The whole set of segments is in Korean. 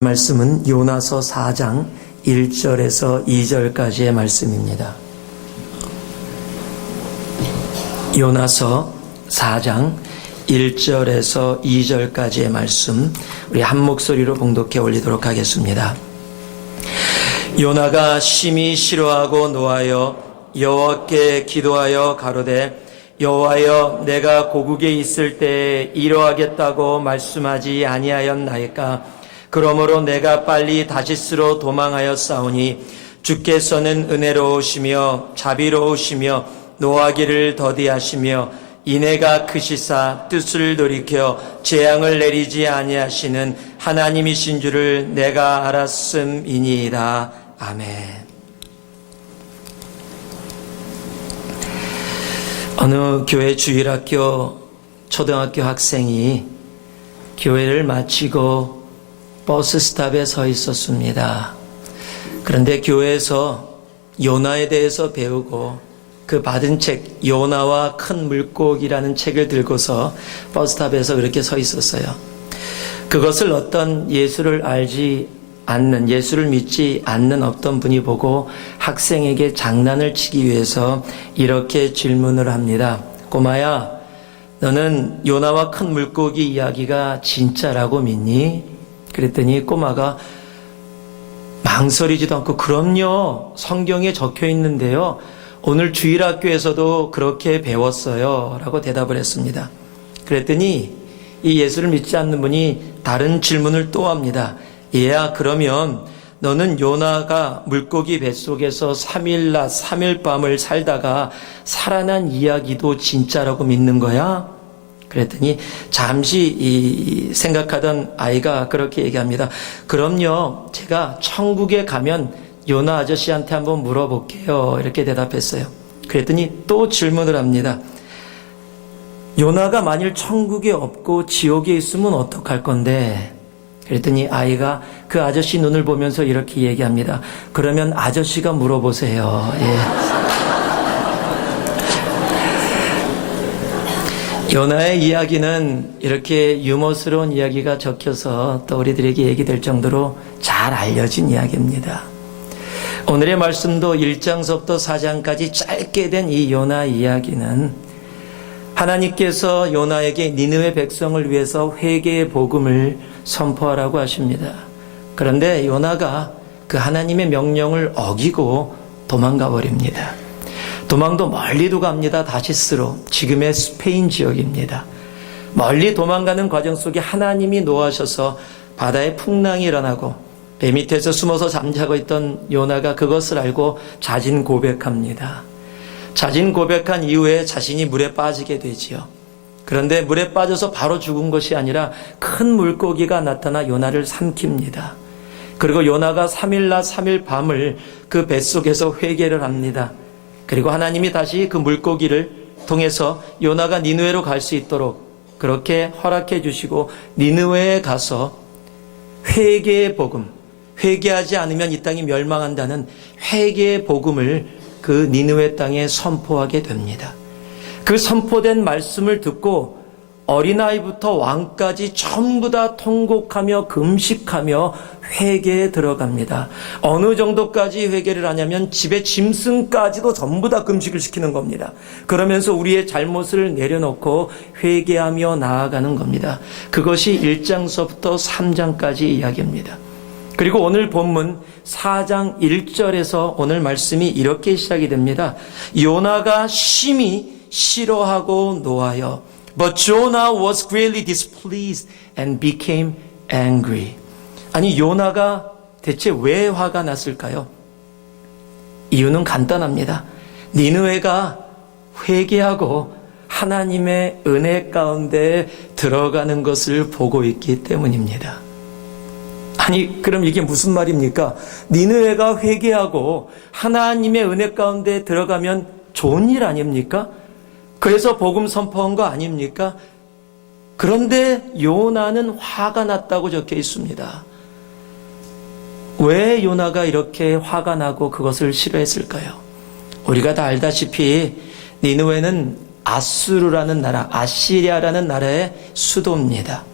말씀은 요나서 4장 1절에서 2절까지의 말씀입니다. 요나서 4장 1절에서 2절까지의 말씀, 우리 한 목소리로 봉독해 올리도록 하겠습니다. 요나가 심히 싫어하고 노하여 여호와께 기도하여 가로되, 여호와여, 내가 고국에 있을 때에 이러하겠다고 말씀하지 아니하였나이까? 그러므로 내가 빨리 다시스로 도망하였사오니 주께서는 은혜로우시며 자비로우시며 노하기를 더디하시며 인애가 크시사 뜻을 돌이켜 재앙을 내리지 아니하시는 하나님이신 줄을 내가 알았음이니이다. 아멘. 어느 교회 주일학교 초등학교 학생이 교회를 마치고 버스 스탑에 서 있었습니다. 그런데 교회에서 요나에 대해서 배우고 그 받은 책 요나와 큰 물고기라는 책을 들고서 버스탑에서 그렇게 서 있었어요. 그것을 어떤 예수를 믿지 않는 어떤 분이 보고 학생에게 장난을 치기 위해서 이렇게 질문을 합니다. 꼬마야, 너는 요나와 큰 물고기 이야기가 진짜라고 믿니? 그랬더니 꼬마가 망설이지도 않고 그럼요, 성경에 적혀 있는데요, 오늘 주일학교에서도 그렇게 배웠어요 라고 대답을 했습니다. 그랬더니 이 예수를 믿지 않는 분이 다른 질문을 또 합니다. 얘야, 그러면 너는 요나가 물고기 뱃속에서 3일 낮 3일 밤을 살다가 살아난 이야기도 진짜라고 믿는 거야? 그랬더니 잠시 생각하던 아이가 그렇게 얘기합니다. 그럼요, 제가 천국에 가면 요나 아저씨한테 한번 물어볼게요. 이렇게 대답했어요. 그랬더니 또 질문을 합니다. 요나가 만일 천국에 없고 지옥에 있으면 어떡할 건데? 그랬더니 아이가 그 아저씨 눈을 보면서 이렇게 얘기합니다. 그러면 아저씨가 물어보세요. 예. 요나의 이야기는 이렇게 유머스러운 이야기가 적혀서 또 우리들에게 얘기될 정도로 잘 알려진 이야기입니다. 오늘의 말씀도 1장서부터 4장까지 짧게 된 이 요나 이야기는 하나님께서 요나에게 니느웨 백성을 위해서 회개의 복음을 선포하라고 하십니다. 그런데 요나가 그 하나님의 명령을 어기고 도망가 버립니다. 도망도 멀리도 갑니다. 다시스로, 지금의 스페인 지역입니다. 멀리 도망가는 과정 속에 하나님이 노하셔서 바다에 풍랑이 일어나고 배 밑에서 숨어서 잠자고 있던 요나가 그것을 알고 자진 고백합니다. 자진 고백한 이후에 자신이 물에 빠지게 되지요. 그런데 물에 빠져서 바로 죽은 것이 아니라 큰 물고기가 나타나 요나를 삼킵니다. 그리고 요나가 3일 낮 3일 밤을 그 뱃속에서 회개를 합니다. 그리고 하나님이 다시 그 물고기를 통해서 요나가 니느웨로 갈 수 있도록 그렇게 허락해 주시고 니느웨에 가서 회개의 복음, 회개하지 않으면 이 땅이 멸망한다는 회개의 복음을 그 니느웨 땅에 선포하게 됩니다. 그 선포된 말씀을 듣고 어린아이부터 왕까지 전부 다 통곡하며 금식하며 회개에 들어갑니다. 어느 정도까지 회개를 하냐면 집에 짐승까지도 전부 다 금식을 시키는 겁니다. 그러면서 우리의 잘못을 내려놓고 회개하며 나아가는 겁니다. 그것이 1장서부터 3장까지 이야기입니다. 그리고 오늘 본문 4장 1절에서 오늘 말씀이 이렇게 시작이 됩니다. 요나가 심히 싫어하고 노하여 But Jonah was greatly displeased and became angry. 아니, 요나가 대체 왜 화가 났을까요? 이유는 간단합니다. 니느웨가 회개하고 하나님의 은혜 가운데 들어가는 것을 보고 있기 때문입니다. 아니, 그럼 이게 무슨 말입니까? 니느웨가 회개하고 하나님의 은혜 가운데 들어가면 좋은 일 아닙니까? 그래서 복음 선포한 거 아닙니까? 그런데 요나는 화가 났다고 적혀 있습니다. 왜 요나가 이렇게 화가 나고 그것을 싫어했을까요? 우리가 다 알다시피 니느웨는 아수르라는 나라, 아시리아라는 나라의 수도입니다.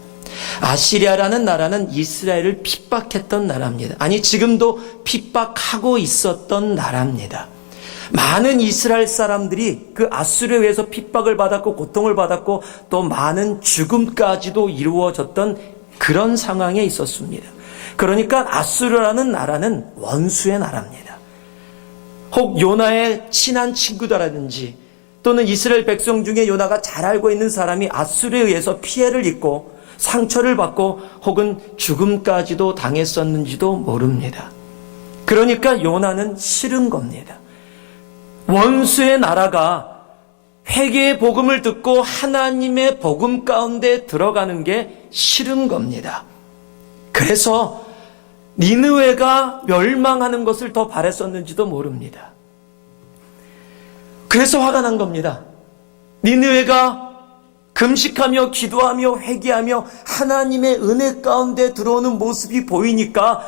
아시리아라는 나라는 이스라엘을 핍박했던 나라입니다. 아니, 지금도 핍박하고 있었던 나라입니다. 많은 이스라엘 사람들이 그 아수르에 의해서 핍박을 받았고 고통을 받았고 또 많은 죽음까지도 이루어졌던 그런 상황에 있었습니다. 그러니까 아수르라는 나라는 원수의 나라입니다. 혹 요나의 친한 친구다라든지 또는 이스라엘 백성 중에 요나가 잘 알고 있는 사람이 아수르에 의해서 피해를 입고 상처를 받고 혹은 죽음까지도 당했었는지도 모릅니다. 그러니까 요나는 싫은 겁니다. 원수의 나라가 회개의 복음을 듣고 하나님의 복음 가운데 들어가는 게 싫은 겁니다. 그래서 니느웨가 멸망하는 것을 더 바랬었는지도 모릅니다. 그래서 화가 난 겁니다. 니느웨가 금식하며 기도하며 회개하며 하나님의 은혜 가운데 들어오는 모습이 보이니까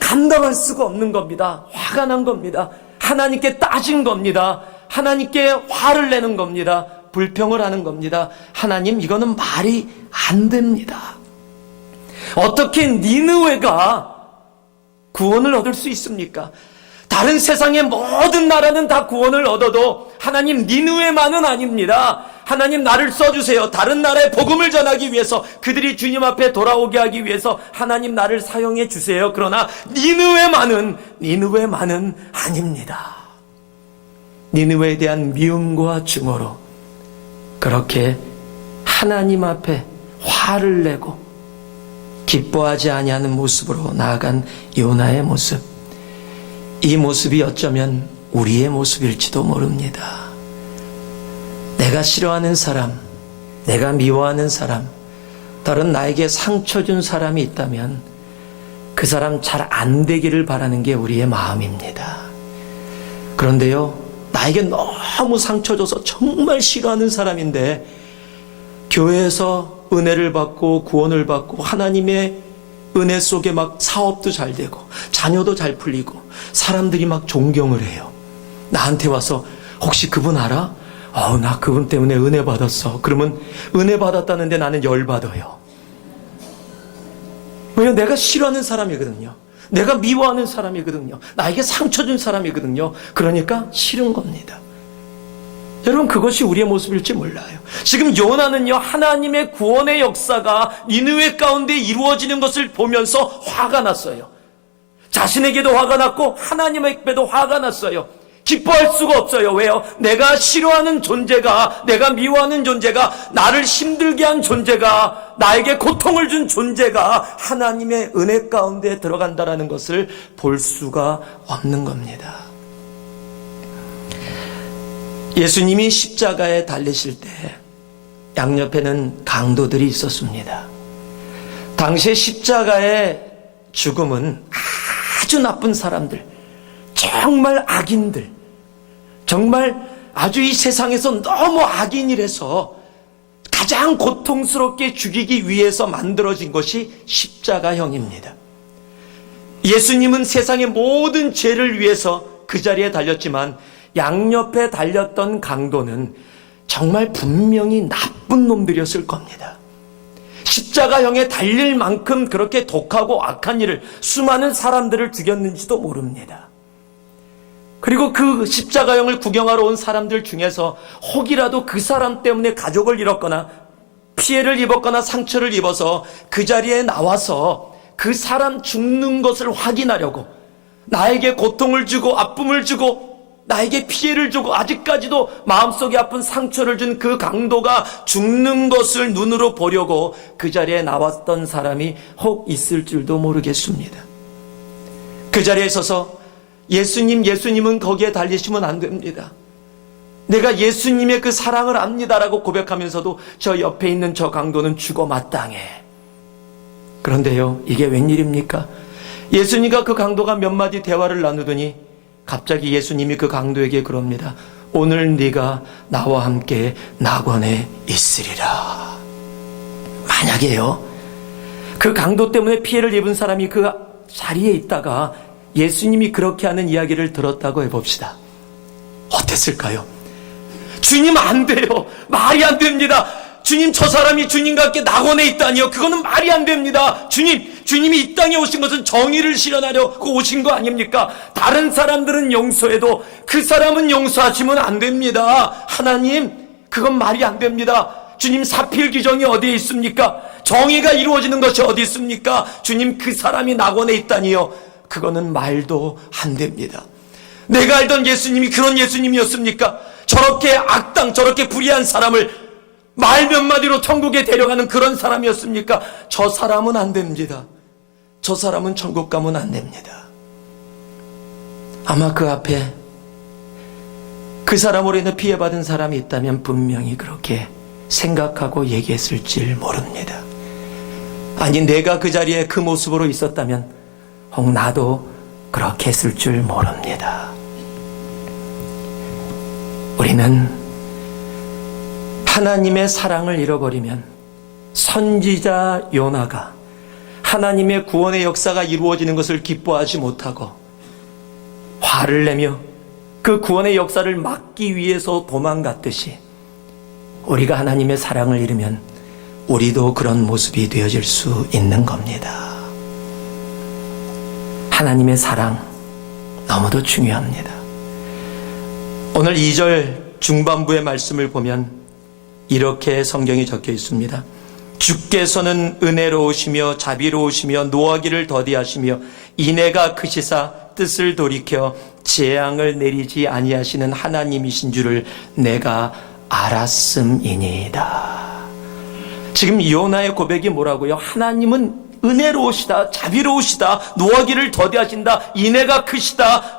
감당할 수가 없는 겁니다. 화가 난 겁니다. 하나님께 따진 겁니다. 하나님께 화를 내는 겁니다. 불평을 하는 겁니다. 하나님, 이거는 말이 안 됩니다. 어떻게 니느웨가 구원을 얻을 수 있습니까? 다른 세상의 모든 나라는 다 구원을 얻어도 하나님, 니느웨만은 아닙니다. 하나님, 나를 써주세요. 다른 나라에 복음을 전하기 위해서, 그들이 주님 앞에 돌아오게 하기 위해서 하나님, 나를 사용해 주세요. 그러나 니느웨만은 아닙니다. 니느웨에 대한 미움과 증오로 그렇게 하나님 앞에 화를 내고 기뻐하지 아니하는 모습으로 나아간 요나의 모습, 이 모습이 어쩌면 우리의 모습일지도 모릅니다. 내가 싫어하는 사람, 내가 미워하는 사람, 다른 나에게 상처 준 사람이 있다면 그 사람 잘 안 되기를 바라는 게 우리의 마음입니다. 그런데요, 나에게 너무 상처 줘서 정말 싫어하는 사람인데 교회에서 은혜를 받고 구원을 받고 하나님의 은혜 속에 막 사업도 잘 되고 자녀도 잘 풀리고 사람들이 막 존경을 해요. 나한테 와서 혹시 그분 알아? 나 그분 때문에 은혜 받았어. 그러면 은혜 받았다는데 나는 열받아요. 왜냐면 내가 싫어하는 사람이거든요. 내가 미워하는 사람이거든요. 나에게 상처 준 사람이거든요. 그러니까 싫은 겁니다. 여러분, 그것이 우리의 모습일지 몰라요. 지금 요나는요, 하나님의 구원의 역사가 니느웨 가운데 이루어지는 것을 보면서 화가 났어요. 자신에게도 화가 났고 하나님에게도 화가 났어요. 기뻐할 수가 없어요. 왜요? 내가 싫어하는 존재가, 내가 미워하는 존재가, 나를 힘들게 한 존재가, 나에게 고통을 준 존재가 하나님의 은혜 가운데 들어간다는 것을 볼 수가 없는 겁니다. 예수님이 십자가에 달리실 때 양옆에는 강도들이 있었습니다. 당시에 십자가의 죽음은 아주 나쁜 사람들, 정말 악인들, 정말 아주 이 세상에서 너무 악인이라서 가장 고통스럽게 죽이기 위해서 만들어진 것이 십자가형입니다. 예수님은 세상의 모든 죄를 위해서 그 자리에 달렸지만 양옆에 달렸던 강도는 정말 분명히 나쁜 놈들이었을 겁니다. 십자가형에 달릴 만큼 그렇게 독하고 악한 일을, 수많은 사람들을 죽였는지도 모릅니다. 그리고 그 십자가형을 구경하러 온 사람들 중에서 혹이라도 그 사람 때문에 가족을 잃었거나 피해를 입었거나 상처를 입어서 그 자리에 나와서 그 사람 죽는 것을 확인하려고, 나에게 고통을 주고 아픔을 주고 나에게 피해를 주고 아직까지도 마음속에 아픈 상처를 준 그 강도가 죽는 것을 눈으로 보려고 그 자리에 나왔던 사람이 혹 있을 줄도 모르겠습니다. 그 자리에 서서 예수님은 거기에 달리시면 안 됩니다. 내가 예수님의 그 사랑을 압니다라고 고백하면서도 저 옆에 있는 저 강도는 죽어 마땅해. 그런데요, 이게 웬일입니까? 예수님과 그 강도가 몇 마디 대화를 나누더니 갑자기 예수님이 그 강도에게 그럽니다. 오늘 네가 나와 함께 낙원에 있으리라. 만약에요, 그 강도 때문에 피해를 입은 사람이 그 자리에 있다가 예수님이 그렇게 하는 이야기를 들었다고 해봅시다. 어땠을까요? 주님, 안 돼요. 말이 안 됩니다. 주님, 저 사람이 주님과 함께 낙원에 있다니요. 그거는 말이 안 됩니다. 주님이 이 땅에 오신 것은 정의를 실현하려고 오신 거 아닙니까? 다른 사람들은 용서해도 그 사람은 용서하시면 안 됩니다. 하나님, 그건 말이 안 됩니다. 주님, 사필 규정이 어디에 있습니까? 정의가 이루어지는 것이 어디 있습니까? 주님, 그 사람이 낙원에 있다니요. 그거는 말도 안 됩니다. 내가 알던 예수님이 그런 예수님이었습니까? 저렇게 악당, 저렇게 불의한 사람을 말 몇 마디로 천국에 데려가는 그런 사람이었습니까? 저 사람은 안 됩니다. 저 사람은 천국 가면 안 됩니다. 아마 그 앞에 그 사람으로 인해 피해받은 사람이 있다면 분명히 그렇게 생각하고 얘기했을지 모릅니다. 아니, 내가 그 자리에 그 모습으로 있었다면 혹 나도 그렇게 했을 줄 모릅니다. 우리는 하나님의 사랑을 잃어버리면 선지자 요나가 하나님의 구원의 역사가 이루어지는 것을 기뻐하지 못하고 화를 내며 그 구원의 역사를 막기 위해서 도망갔듯이 우리가 하나님의 사랑을 잃으면 우리도 그런 모습이 되어질 수 있는 겁니다. 하나님의 사랑 너무도 중요합니다. 오늘 2절 중반부의 말씀을 보면 이렇게 성경이 적혀 있습니다. 주께서는 은혜로우시며 자비로우시며 노하기를 더디하시며 인애가 크시사 뜻을 돌이켜 재앙을 내리지 아니하시는 하나님이신 줄을 내가 알았음이니이다. 지금 요나의 고백이 뭐라고요? 하나님은 은혜로우시다, 자비로우시다, 노하기를 더디하신다, 인애가 크시다,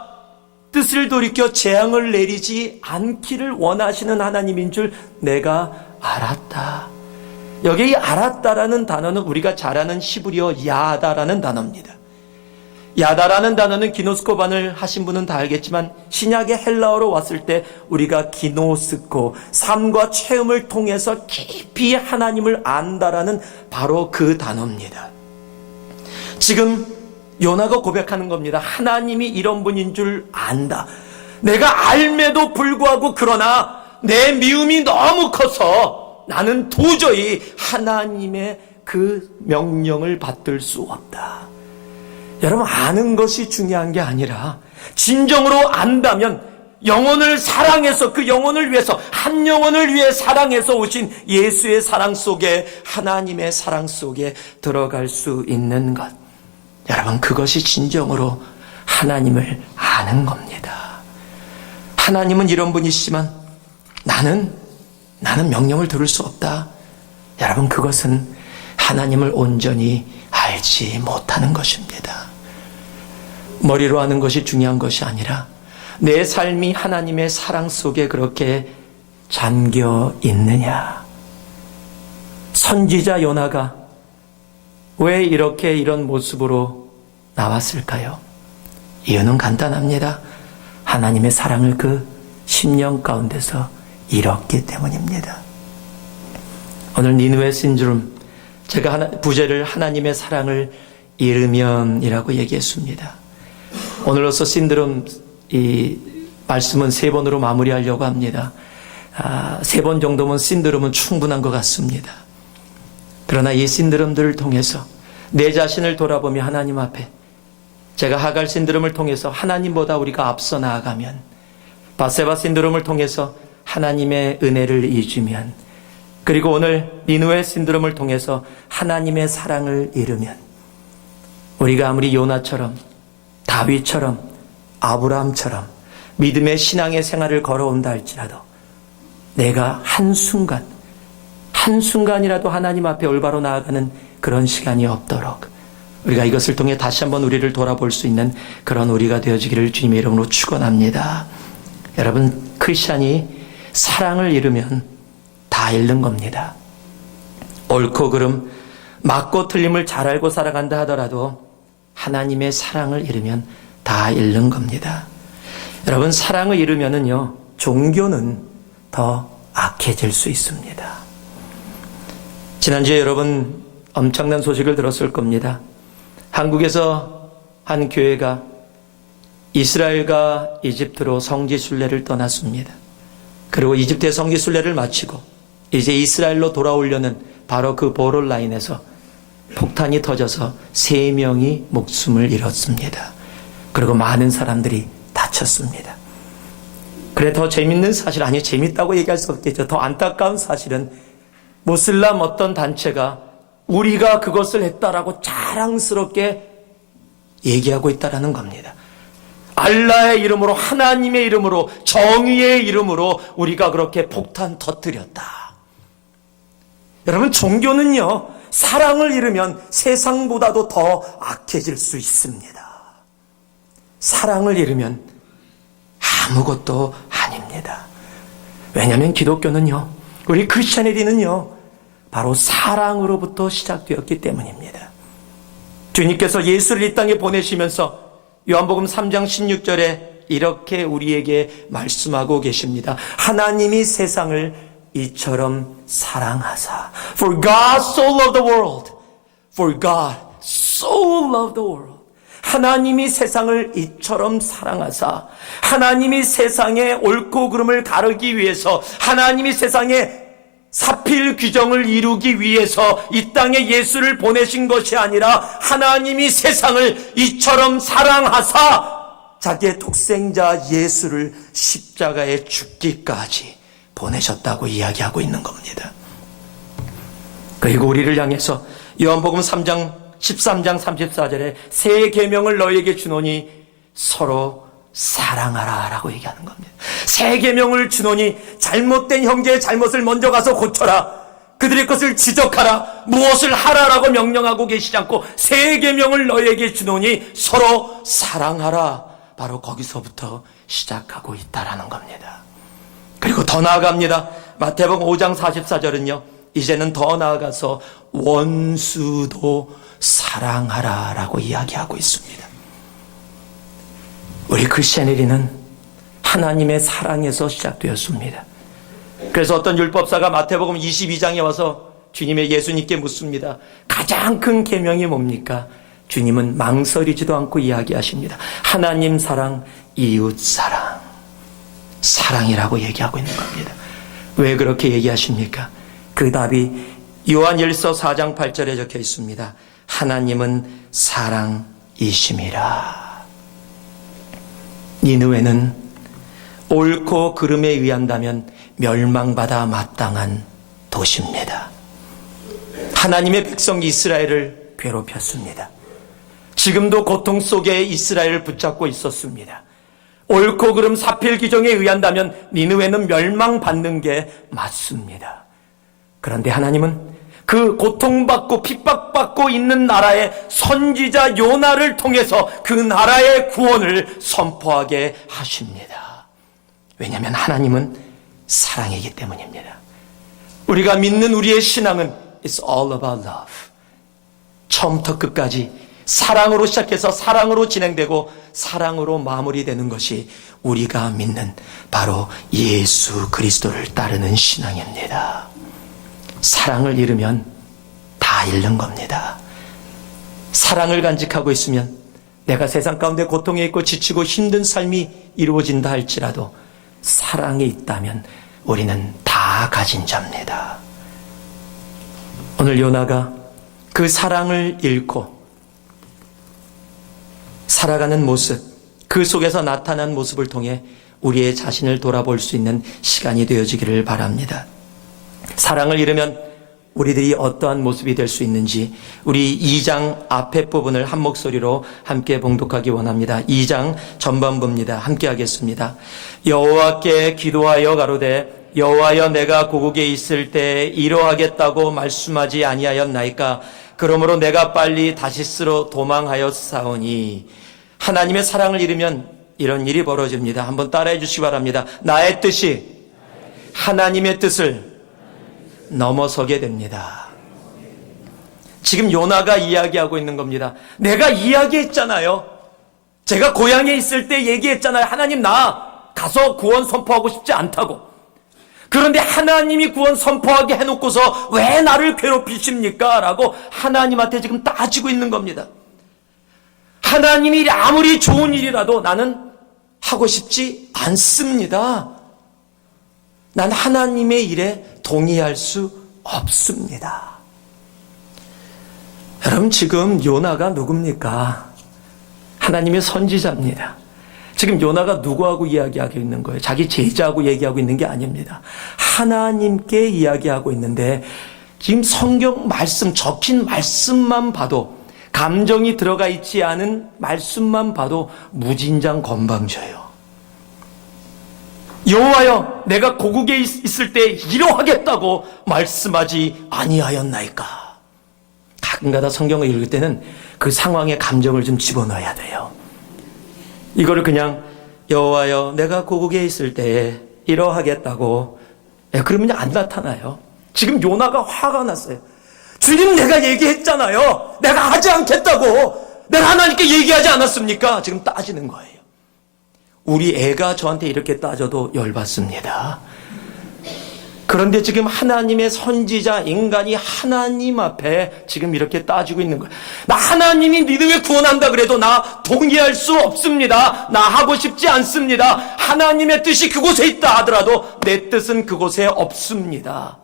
뜻을 돌이켜 재앙을 내리지 않기를 원하시는 하나님인 줄 내가 알았다. 여기 이 알았다라는 단어는 우리가 잘 아는 히브리어 야다라는 단어입니다. 야다라는 단어는 기노스코반을 하신 분은 다 알겠지만 신약의 헬라어로 왔을 때 우리가 기노스코, 삶과 체험을 통해서 깊이 하나님을 안다라는 바로 그 단어입니다. 지금 요나가 고백하는 겁니다. 하나님이 이런 분인 줄 안다. 내가 알매도 불구하고 그러나 내 미움이 너무 커서 나는 도저히 하나님의 그 명령을 받들 수 없다. 여러분, 아는 것이 중요한 게 아니라 진정으로 안다면 영혼을 사랑해서 그 영혼을 위해서 한 영혼을 위해 사랑해서 오신 예수의 사랑 속에 하나님의 사랑 속에 들어갈 수 있는 것. 여러분, 그것이 진정으로 하나님을 아는 겁니다. 하나님은 이런 분이시지만 나는 명령을 들을 수 없다. 여러분, 그것은 하나님을 온전히 알지 못하는 것입니다. 머리로 아는 것이 중요한 것이 아니라 내 삶이 하나님의 사랑 속에 그렇게 잠겨 있느냐. 선지자 요나가 왜 이렇게 이런 모습으로 나왔을까요? 이유는 간단합니다. 하나님의 사랑을 그 10년 가운데서 잃었기 때문입니다. 오늘 니느웨 신드롬, 제가 부제를 하나님의 사랑을 잃으면이라고 얘기했습니다. 오늘로서 신드롬 이 말씀은 3번으로 마무리하려고 합니다. 3번 정도면 신드롬은 충분한 것 같습니다. 그러나 이 신드롬들을 통해서 내 자신을 돌아보며 하나님 앞에 제가 하갈 신드롬을 통해서 하나님보다 우리가 앞서 나아가면, 바세바 신드롬을 통해서 하나님의 은혜를 잊으면, 그리고 오늘 니느웨 신드롬을 통해서 하나님의 사랑을 잃으면 우리가 아무리 요나처럼 다윗처럼 아브라함처럼 믿음의 신앙의 생활을 걸어온다 할지라도 내가 한순간이라도 하나님 앞에 올바로 나아가는 그런 시간이 없도록 우리가 이것을 통해 다시 한번 우리를 돌아볼 수 있는 그런 우리가 되어지기를 주님의 이름으로 축원합니다. 여러분, 크리스찬이 사랑을 잃으면 다 잃는 겁니다. 옳고 그름, 맞고 틀림을 잘 알고 살아간다 하더라도 하나님의 사랑을 잃으면 다 잃는 겁니다. 여러분, 사랑을 잃으면은요, 종교는 더 악해질 수 있습니다. 지난주에 여러분 엄청난 소식을 들었을 겁니다. 한국에서 한 교회가 이스라엘과 이집트로 성지순례를 떠났습니다. 그리고 이집트의 성지순례를 마치고 이제 이스라엘로 돌아오려는 바로 그 보롤 라인에서 폭탄이 터져서 3명이 목숨을 잃었습니다. 그리고 많은 사람들이 다쳤습니다. 그래 더 재밌는 사실, 아니 재밌다고 얘기할 수 없겠죠. 더 안타까운 사실은 모슬람 어떤 단체가 우리가 그것을 했다라고 자랑스럽게 얘기하고 있다라는 겁니다. 알라의 이름으로, 하나님의 이름으로, 정의의 이름으로 우리가 그렇게 폭탄 터뜨렸다. 여러분, 종교는요, 사랑을 잃으면 세상보다도 더 악해질 수 있습니다. 사랑을 잃으면 아무것도 아닙니다. 왜냐하면 기독교는요, 우리 크리스찬리티는요, 바로 사랑으로부터 시작되었기 때문입니다. 주님께서 예수를 이 땅에 보내시면서 요한복음 3장 16절에 이렇게 우리에게 말씀하고 계십니다. 하나님이 세상을 이처럼 사랑하사. For God so loved the world. For God so loved the world. 하나님이 세상을 이처럼 사랑하사. 하나님이 세상의 옳고 그름을 가르기 위해서, 하나님이 세상에 사필 규정을 이루기 위해서 이 땅에 예수를 보내신 것이 아니라 하나님이 세상을 이처럼 사랑하사 자기의 독생자 예수를 십자가에 죽기까지 보내셨다고 이야기하고 있는 겁니다. 그리고 우리를 향해서 요한복음 3장 13장 34절에 새 계명을 너희에게 주노니 서로 사랑하라 라고 얘기하는 겁니다. 새 계명을 주노니 잘못된 형제의 잘못을 먼저 가서 고쳐라, 그들의 것을 지적하라, 무엇을 하라라고 명령하고 계시지 않고 새 계명을 너희에게 주노니 서로 사랑하라, 바로 거기서부터 시작하고 있다라는 겁니다. 그리고 더 나아갑니다. 마태복음 5장 44절은요 이제는 더 나아가서 원수도 사랑하라 라고 이야기하고 있습니다. 우리 크리스찬리티는 하나님의 사랑에서 시작되었습니다. 그래서 어떤 율법사가 마태복음 22장에 와서 주님의 예수님께 묻습니다. 가장 큰 계명이 뭡니까? 주님은 망설이지도 않고 이야기하십니다. 하나님 사랑, 이웃 사랑. 사랑이라고 얘기하고 있는 겁니다. 왜 그렇게 얘기하십니까? 그 답이 요한일서 4장 8절에 적혀 있습니다. 하나님은 사랑이심이라. 니느웨는 옳고 그름에 의한다면 멸망받아 마땅한 도시입니다. 하나님의 백성 이스라엘을 괴롭혔습니다. 지금도 고통 속에 이스라엘을 붙잡고 있었습니다. 옳고 그름 사필 규정에 의한다면 니느웨는 멸망받는 게 맞습니다. 그런데 하나님은 그 고통받고 핍박받고 있는 나라의 선지자 요나를 통해서 그 나라의 구원을 선포하게 하십니다. 왜냐하면 하나님은 사랑이기 때문입니다. 우리가 믿는 우리의 신앙은 It's all about love. 처음부터 끝까지 사랑으로 시작해서 사랑으로 진행되고 사랑으로 마무리되는 것이 우리가 믿는 바로 예수 그리스도를 따르는 신앙입니다. 사랑을 잃으면 다 잃는 겁니다. 사랑을 간직하고 있으면 내가 세상 가운데 고통에 있고 지치고 힘든 삶이 이루어진다 할지라도 사랑이 있다면 우리는 다 가진 자입니다. 오늘 요나가 그 사랑을 잃고 살아가는 모습, 그 속에서 나타난 모습을 통해 우리의 자신을 돌아볼 수 있는 시간이 되어지기를 바랍니다. 사랑을 잃으면 우리들이 어떠한 모습이 될 수 있는지 우리 2장 앞에 부분을 한 목소리로 함께 봉독하기 원합니다. 2장 전반부입니다. 함께 하겠습니다. 여호와께 기도하여 가로되 여호와여 내가 고국에 있을 때 이러하겠다고 말씀하지 아니하였나이까. 그러므로 내가 빨리 다시스로 도망하여 싸우니. 하나님의 사랑을 잃으면 이런 일이 벌어집니다. 한번 따라해 주시기 바랍니다. 나의 뜻이 하나님의 뜻을 넘어서게 됩니다. 지금 요나가 이야기하고 있는 겁니다. 내가 이야기했잖아요. 제가 고향에 있을 때 얘기했잖아요. 하나님 나 가서 구원 선포하고 싶지 않다고. 그런데 하나님이 구원 선포하게 해놓고서 왜 나를 괴롭히십니까? 라고 하나님한테 지금 따지고 있는 겁니다. 하나님이 아무리 좋은 일이라도 나는 하고 싶지 않습니다. 난 하나님의 일에 동의할 수 없습니다. 여러분, 지금 요나가 누굽니까? 하나님의 선지자입니다. 지금 요나가 누구하고 이야기하고 있는 거예요? 자기 제자하고 얘기하고 있는 게 아닙니다. 하나님께 이야기하고 있는데, 지금 성경 말씀, 적힌 말씀만 봐도, 감정이 들어가 있지 않은 말씀만 봐도 무진장 건방져요. 여호와여, 내가 고국에 있을 때 이러하겠다고 말씀하지 아니하였나이까. 가끔가다 성경을 읽을 때는 그 상황에 감정을 좀 집어넣어야 돼요. 이거를 그냥 여호와여, 내가 고국에 있을 때 이러하겠다고, 그러면 안 나타나요. 지금 요나가 화가 났어요. 주님, 내가 얘기했잖아요. 내가 하지 않겠다고. 내가 하나님께 얘기하지 않았습니까? 지금 따지는 거예요. 우리 애가 저한테 이렇게 따져도 열받습니다. 그런데 지금 하나님의 선지자 인간이 하나님 앞에 지금 이렇게 따지고 있는 거예요. 나 하나님이 니느웨 구원한다 그래도 나 동의할 수 없습니다. 나 하고 싶지 않습니다. 하나님의 뜻이 그곳에 있다 하더라도 내 뜻은 그곳에 없습니다.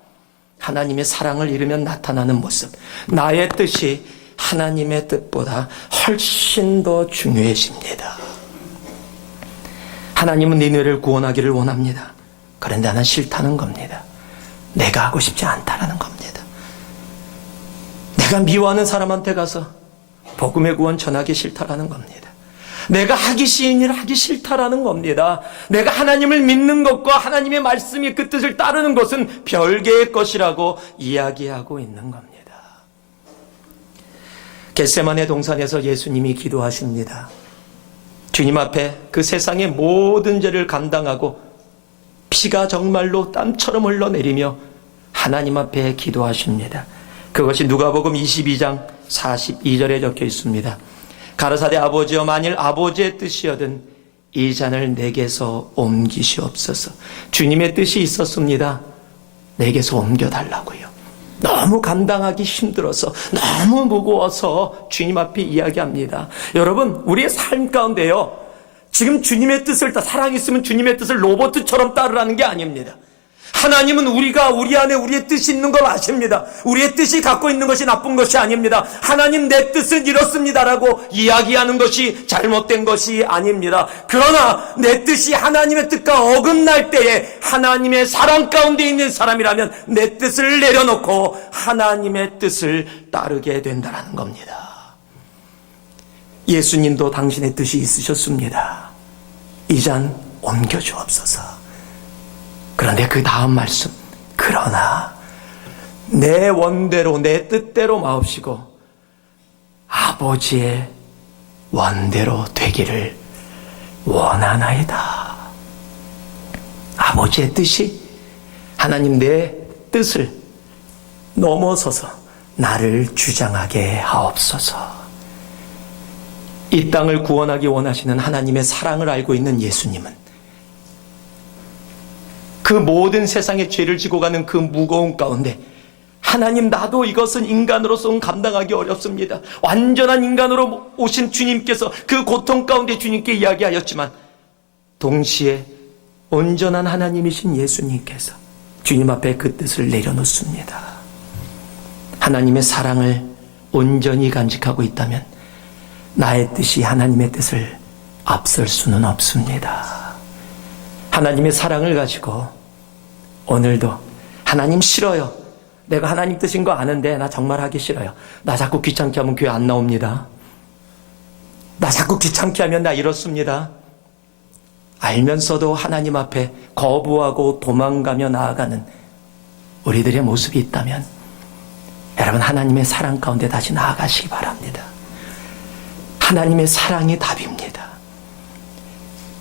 하나님의 사랑을 잃으면 나타나는 모습, 나의 뜻이 하나님의 뜻보다 훨씬 더 중요해집니다. 하나님은 니느웨를 구원하기를 원합니다. 그런데 나는 싫다는 겁니다. 내가 하고 싶지 않다라는 겁니다. 내가 미워하는 사람한테 가서 복음의 구원 전하기 싫다라는 겁니다. 내가 하기 싫은 일을 하기 싫다라는 겁니다. 내가 하나님을 믿는 것과 하나님의 말씀이 그 뜻을 따르는 것은 별개의 것이라고 이야기하고 있는 겁니다. 겟세마네 동산에서 예수님이 기도하십니다. 주님 앞에 그 세상의 모든 죄를 감당하고 피가 정말로 땀처럼 흘러내리며 하나님 앞에 기도하십니다. 그것이 누가복음 22장 42절에 적혀 있습니다. 가라사대 아버지여, 만일 아버지의 뜻이여든 이 잔을 내게서 옮기시옵소서. 주님의 뜻이 있었습니다. 내게서 옮겨달라고요. 너무 감당하기 힘들어서, 너무 무거워서 주님 앞에 이야기합니다. 여러분, 우리의 삶 가운데요, 지금 주님의 뜻을, 사랑이 있으면 주님의 뜻을 로봇처럼 따르라는 게 아닙니다. 하나님은 우리가 우리 안에 우리의 뜻이 있는 걸 아십니다. 우리의 뜻이 갖고 있는 것이 나쁜 것이 아닙니다. 하나님, 내 뜻은 이렇습니다라고 이야기하는 것이 잘못된 것이 아닙니다. 그러나 내 뜻이 하나님의 뜻과 어긋날 때에 하나님의 사랑 가운데 있는 사람이라면 내 뜻을 내려놓고 하나님의 뜻을 따르게 된다는 겁니다. 예수님도 당신의 뜻이 있으셨습니다. 이 잔 옮겨주옵소서. 그런데 그 다음 말씀, 그러나 내 원대로 내 뜻대로 마옵시고 아버지의 원대로 되기를 원하나이다. 아버지의 뜻이, 하나님 내 뜻을 넘어서서 나를 주장하게 하옵소서. 이 땅을 구원하기 원하시는 하나님의 사랑을 알고 있는 예수님은 그 모든 세상의 죄를 지고 가는 그 무거운 가운데, 하나님, 나도 이것은 인간으로서는 감당하기 어렵습니다. 완전한 인간으로 오신 주님께서 그 고통 가운데 주님께 이야기하였지만, 동시에 온전한 하나님이신 예수님께서 주님 앞에 그 뜻을 내려놓습니다. 하나님의 사랑을 온전히 간직하고 있다면 나의 뜻이 하나님의 뜻을 앞설 수는 없습니다. 하나님의 사랑을 가지고 오늘도 하나님 싫어요. 내가 하나님 뜻인 거 아는데 나 정말 하기 싫어요. 나 자꾸 귀찮게 하면 교회 안 나옵니다. 나 자꾸 귀찮게 하면 나 이렇습니다. 알면서도 하나님 앞에 거부하고 도망가며 나아가는 우리들의 모습이 있다면 여러분, 하나님의 사랑 가운데 다시 나아가시기 바랍니다. 하나님의 사랑이 답입니다.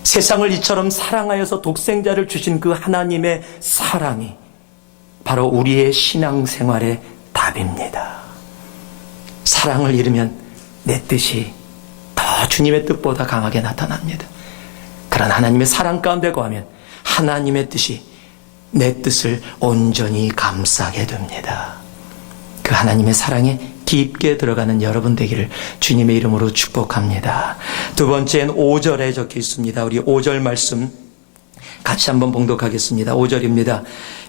세상을 이처럼 사랑하여서 독생자를 주신 그 하나님의 사랑이 바로 우리의 신앙생활의 답입니다. 사랑을 잃으면 내 뜻이 더 주님의 뜻보다 강하게 나타납니다. 그런 하나님의 사랑 가운데 거하면 하나님의 뜻이 내 뜻을 온전히 감싸게 됩니다. 그 하나님의 사랑에 깊게 들어가는 여러분 되기를 주님의 이름으로 축복합니다. 두 번째는 5절에 적혀 있습니다. 우리 5절 말씀 같이 한번 봉독하겠습니다. 5절입니다.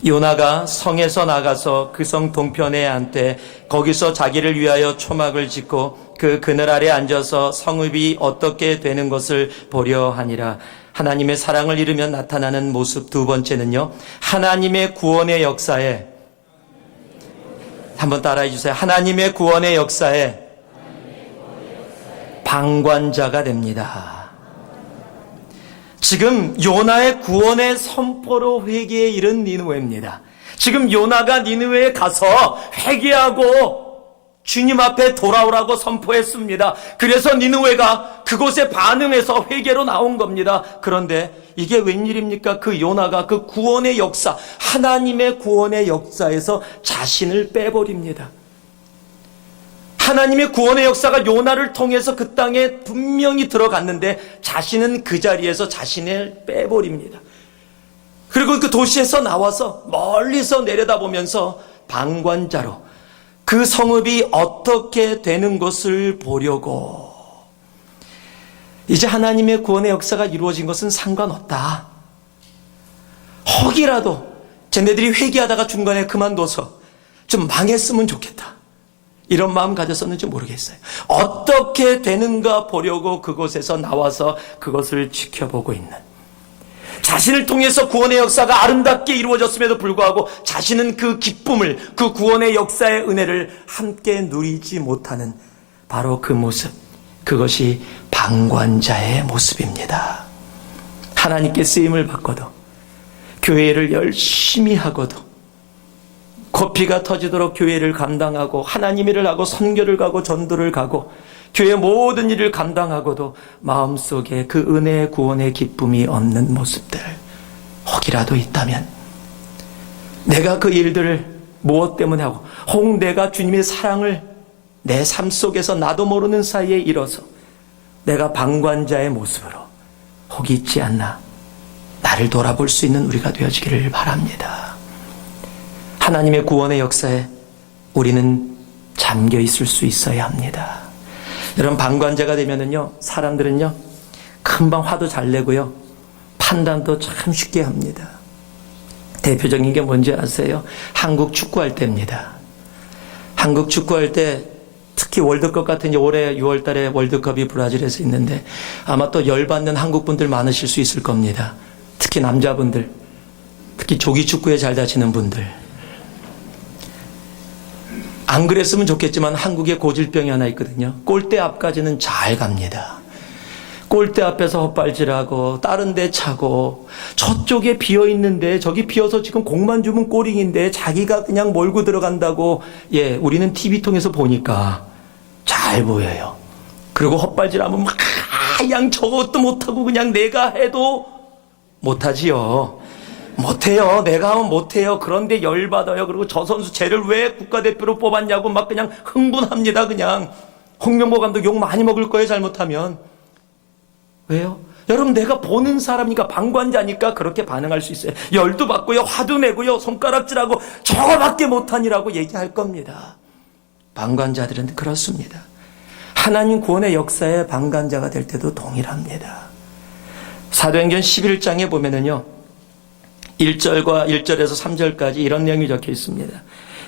요나가 성에서 나가서 그 성 동편에 앉되 거기서 자기를 위하여 초막을 짓고 그 그늘 아래 앉아서 성읍이 어떻게 되는 것을 보려 하니라. 하나님의 사랑을 잃으면 나타나는 모습 두 번째는요, 하나님의 구원의 역사에, 한번 따라해 주세요. 하나님의 구원의 역사에 방관자가 됩니다. 지금 요나의 구원의 선포로 회개에 이른 니느웨입니다. 지금 요나가 니느웨에 가서 회개하고 주님 앞에 돌아오라고 선포했습니다. 그래서 니느웨가 그곳에 반응해서 회개로 나온 겁니다. 그런데 이게 웬일입니까? 그 요나가 그 구원의 역사, 하나님의 구원의 역사에서 자신을 빼버립니다. 하나님의 구원의 역사가 요나를 통해서 그 땅에 분명히 들어갔는데 자신은 그 자리에서 자신을 빼버립니다. 그리고 그 도시에서 나와서 멀리서 내려다보면서 방관자로 그 성읍이 어떻게 되는 것을 보려고, 이제 하나님의 구원의 역사가 이루어진 것은 상관없다. 혹이라도 쟤네들이 회개하다가 중간에 그만둬서 좀 망했으면 좋겠다, 이런 마음 가졌었는지 모르겠어요. 어떻게 되는가 보려고 그곳에서 나와서 그것을 지켜보고 있는, 자신을 통해서 구원의 역사가 아름답게 이루어졌음에도 불구하고 자신은 그 기쁨을, 그 구원의 역사의 은혜를 함께 누리지 못하는 바로 그 모습, 그것이 방관자의 모습입니다. 하나님께 쓰임을 받고도, 교회를 열심히 하고도, 코피가 터지도록 교회를 감당하고 하나님 일을 하고 선교를 가고 전도를 가고 교회 모든 일을 감당하고도 마음속에 그 은혜의 구원의 기쁨이 없는 모습들 혹이라도 있다면, 내가 그 일들을 무엇 때문에 하고, 혹 내가 주님의 사랑을 내 삶 속에서 나도 모르는 사이에 잃어서 내가 방관자의 모습으로 혹 있지 않나, 나를 돌아볼 수 있는 우리가 되어지기를 바랍니다. 하나님의 구원의 역사에 우리는 잠겨 있을 수 있어야 합니다. 여러분, 방관자가 되면은요, 사람들은요, 금방 화도 잘 내고요, 판단도 참 쉽게 합니다. 대표적인 게 뭔지 아세요? 한국 축구할 때입니다. 한국 축구할 때, 특히 월드컵 같은 이제 올해 6월 달에 월드컵이 브라질에서 있는데 아마 또 열받는 한국 분들 많으실 수 있을 겁니다. 특히 남자분들, 특히 조기 축구에 잘 다치는 분들. 안 그랬으면 좋겠지만 한국에 고질병이 하나 있거든요. 골대 앞까지는 잘 갑니다. 골대 앞에서 헛발질하고 다른 데 차고, 저쪽에 비어있는데 저기 비어서 지금 공만 주면 골인인데 자기가 그냥 몰고 들어간다고, 우리는 TV 통해서 보니까 잘 보여요. 그리고 헛발질하면 막 그냥 저것도 못하고 그냥 내가 해도 못하지요. 못해요. 내가 하면 못해요. 그런데 열받아요. 그리고 저 선수 쟤를 왜 국가대표로 뽑았냐고 막 그냥 흥분합니다. 그냥 홍명보 감독 욕 많이 먹을 거예요, 잘못하면. 왜요? 여러분, 내가 보는 사람이니까, 방관자니까 그렇게 반응할 수 있어요. 열도 받고요, 화도 내고요, 손가락질하고 저거밖에 못하니라고 얘기할 겁니다. 방관자들은 그렇습니다. 하나님 구원의 역사에 방관자가 될 때도 동일합니다. 사도행전 11장에 보면은요, 1절과 1절에서 3절까지 이런 내용이 적혀 있습니다.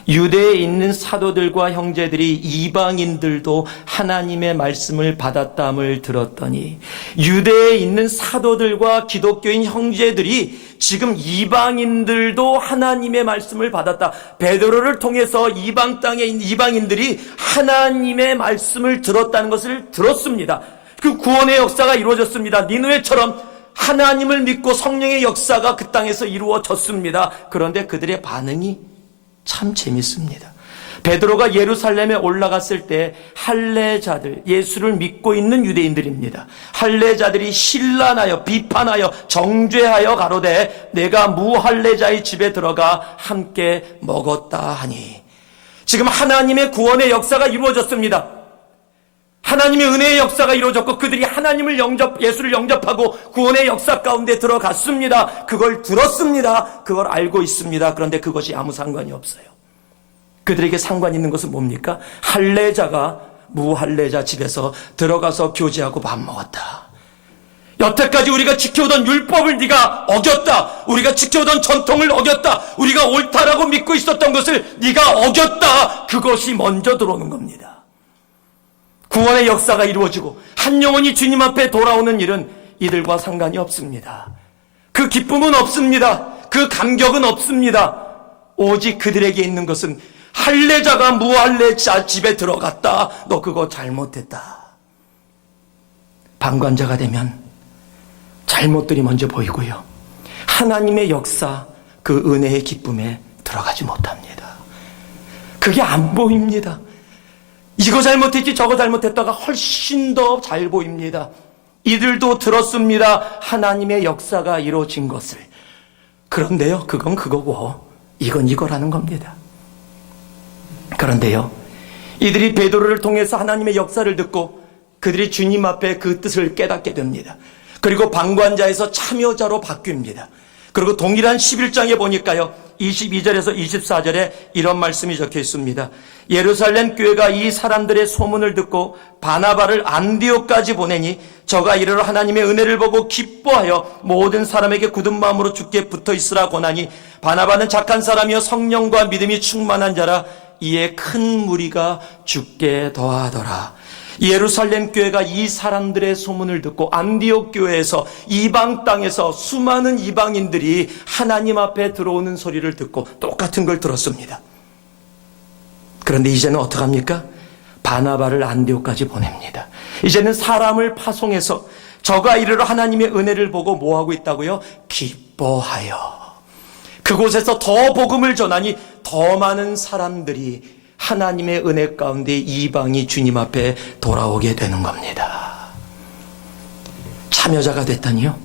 유대에 있는 사도들과 형제들이 이방인들도 하나님의 말씀을 받았다함을 들었더니, 유대에 있는 사도들과 기독교인 형제들이 지금 이방인들도 하나님의 말씀을 받았다. 베드로를 통해서 이방 땅에 있는 이방인들이 하나님의 말씀을 들었다는 것을 들었습니다. 그 구원의 역사가 이루어졌습니다. 니느웨처럼 하나님을 믿고 성령의 역사가 그 땅에서 이루어졌습니다. 그런데 그들의 반응이 참 재밌습니다. 베드로가 예루살렘에 올라갔을 때 할례자들, 예수를 믿고 있는 유대인들입니다. 할례자들이 신란하여 비판하여 정죄하여 가로되 내가 무할례자의 집에 들어가 함께 먹었다 하니, 지금 하나님의 구원의 역사가 이루어졌습니다. 하나님의 은혜의 역사가 이루어졌고 그들이 하나님을 예수를 영접하고 구원의 역사 가운데 들어갔습니다. 그걸 들었습니다. 그걸 알고 있습니다. 그런데 그것이 아무 상관이 없어요. 그들에게 상관 있는 것은 뭡니까? 할례자가 무할례자 집에서 들어가서 교제하고 밥 먹었다. 여태까지 우리가 지켜오던 율법을 네가 어겼다. 우리가 지켜오던 전통을 어겼다. 우리가 옳다라고 믿고 있었던 것을 네가 어겼다. 그것이 먼저 들어오는 겁니다. 구원의 역사가 이루어지고 한 영혼이 주님 앞에 돌아오는 일은 이들과 상관이 없습니다. 그 기쁨은 없습니다. 그 감격은 없습니다. 오직 그들에게 있는 것은 할례자가 무할례자 집에 들어갔다. 너 그거 잘못했다. 방관자가 되면 잘못들이 먼저 보이고요. 하나님의 역사, 그 은혜의 기쁨에 들어가지 못합니다. 그게 안 보입니다. 이거 잘못했지 저거 잘못했다가 훨씬 더 잘 보입니다. 이들도 들었습니다. 하나님의 역사가 이루어진 것을. 그런데요, 그건 그거고 이건 이거라는 겁니다. 그런데요, 이들이 베드로를 통해서 하나님의 역사를 듣고 그들이 주님 앞에 그 뜻을 깨닫게 됩니다. 그리고 방관자에서 참여자로 바뀝니다. 그리고 동일한 11장에 보니까요, 22절에서 24절에 이런 말씀이 적혀 있습니다. 예루살렘 교회가 이 사람들의 소문을 듣고 바나바를 안디옥까지 보내니 저가 이르러 하나님의 은혜를 보고 기뻐하여 모든 사람에게 굳은 마음으로 주께 붙어 있으라 권하니 바나바는 착한 사람이요 성령과 믿음이 충만한 자라. 이에 큰 무리가 주께 더하더라. 예루살렘 교회가 이 사람들의 소문을 듣고 안디옥 교회에서 이방 땅에서 수많은 이방인들이 하나님 앞에 들어오는 소리를 듣고 똑같은 걸 들었습니다. 그런데 이제는 어떡합니까? 바나바를 안디옥까지 보냅니다. 이제는 사람을 파송해서 저가 이르러 하나님의 은혜를 보고 뭐하고 있다고요? 기뻐하여. 그곳에서 더 복음을 전하니 더 많은 사람들이 하나님의 은혜 가운데 이방이 주님 앞에 돌아오게 되는 겁니다. 참여자가 됐다니요?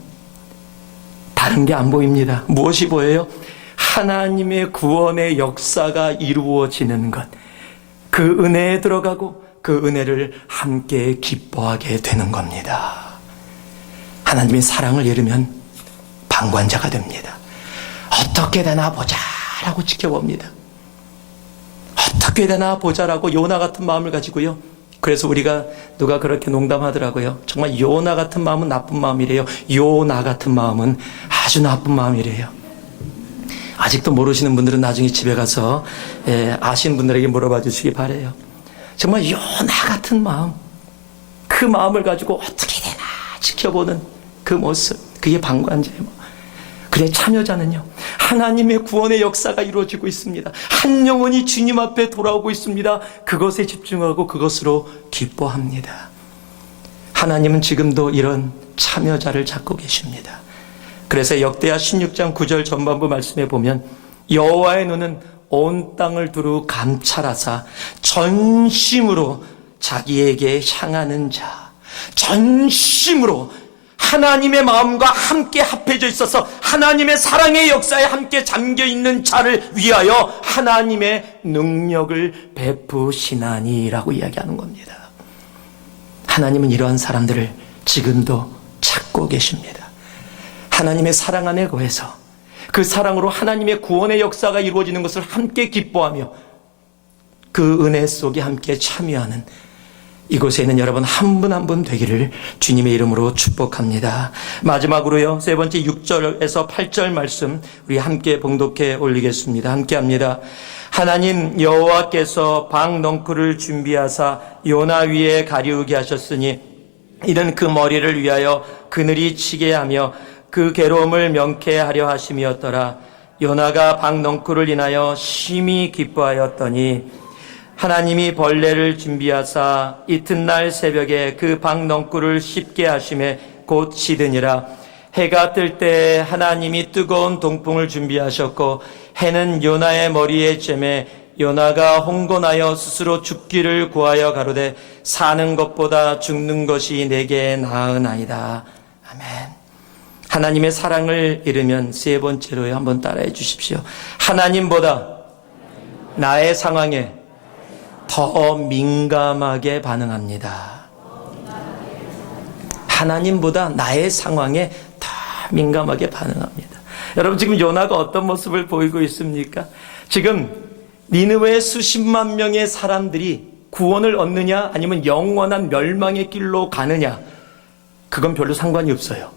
다른 게 안 보입니다. 무엇이 보여요? 하나님의 구원의 역사가 이루어지는 것. 그 은혜에 들어가고 그 은혜를 함께 기뻐하게 되는 겁니다. 하나님의 사랑을 잃으면 방관자가 됩니다. 어떻게 되나 보자라고 지켜봅니다. 어떻게 되나 보자라고 요나 같은 마음을 가지고요. 그래서 우리가 누가 그렇게 농담하더라고요. 정말 요나 같은 마음은 나쁜 마음이래요. 요나 같은 마음은 아주 나쁜 마음이래요. 아직도 모르시는 분들은 나중에 집에 가서 아시는 분들에게 물어봐 주시기 바라요. 정말 요나 같은 마음, 그 마음을 가지고 어떻게 되나 지켜보는 그 모습, 그게 방관자의 마음. 그래, 참여자는요, 하나님의 구원의 역사가 이루어지고 있습니다. 한 영혼이 주님 앞에 돌아오고 있습니다. 그것에 집중하고 그것으로 기뻐합니다. 하나님은 지금도 이런 참여자를 찾고 계십니다. 그래서 역대하 16장 9절 전반부 말씀에 보면 여호와의 눈은 온 땅을 두루 감찰하사 전심으로 자기에게 향하는 자, 전심으로 하나님의 마음과 함께 합해져 있어서 하나님의 사랑의 역사에 함께 잠겨있는 자를 위하여 하나님의 능력을 베푸시나니라고 이야기하는 겁니다. 하나님은 이러한 사람들을 지금도 찾고 계십니다. 하나님의 사랑 안에 거해서 그 사랑으로 하나님의 구원의 역사가 이루어지는 것을 함께 기뻐하며 그 은혜 속에 함께 참여하는 이곳에 있는 여러분 한 분 한 분 되기를 주님의 이름으로 축복합니다. 마지막으로요, 세 번째 6절에서 8절 말씀 우리 함께 봉독해 올리겠습니다. 함께 합니다. 하나님 여호와께서 방넝쿨을 준비하사 요나 위에 가리우게 하셨으니 이는 그 머리를 위하여 그늘이 치게 하며 그 괴로움을 명쾌하려 하심이었더라. 요나가 방넝쿨을 인하여 심히 기뻐하였더니 하나님이 벌레를 준비하사 이튿날 새벽에 그 방넝쿨을 씹게 하심에 곧 시드니라. 해가 뜰 때 하나님이 뜨거운 동풍을 준비하셨고 해는 요나의 머리에 쬐매 요나가 홍곤하여 스스로 죽기를 구하여 가로되 사는 것보다 죽는 것이 내게 나으나이다. 아멘. 하나님의 사랑을 잃으면 세 번째로요, 한번 따라해 주십시오. 하나님보다 나의 상황에 더 민감하게 반응합니다. 하나님보다 나의 상황에 더 민감하게 반응합니다. 여러분, 지금 요나가 어떤 모습을 보이고 있습니까? 지금 니느웨의 수십만 명의 사람들이 구원을 얻느냐 아니면 영원한 멸망의 길로 가느냐, 그건 별로 상관이 없어요.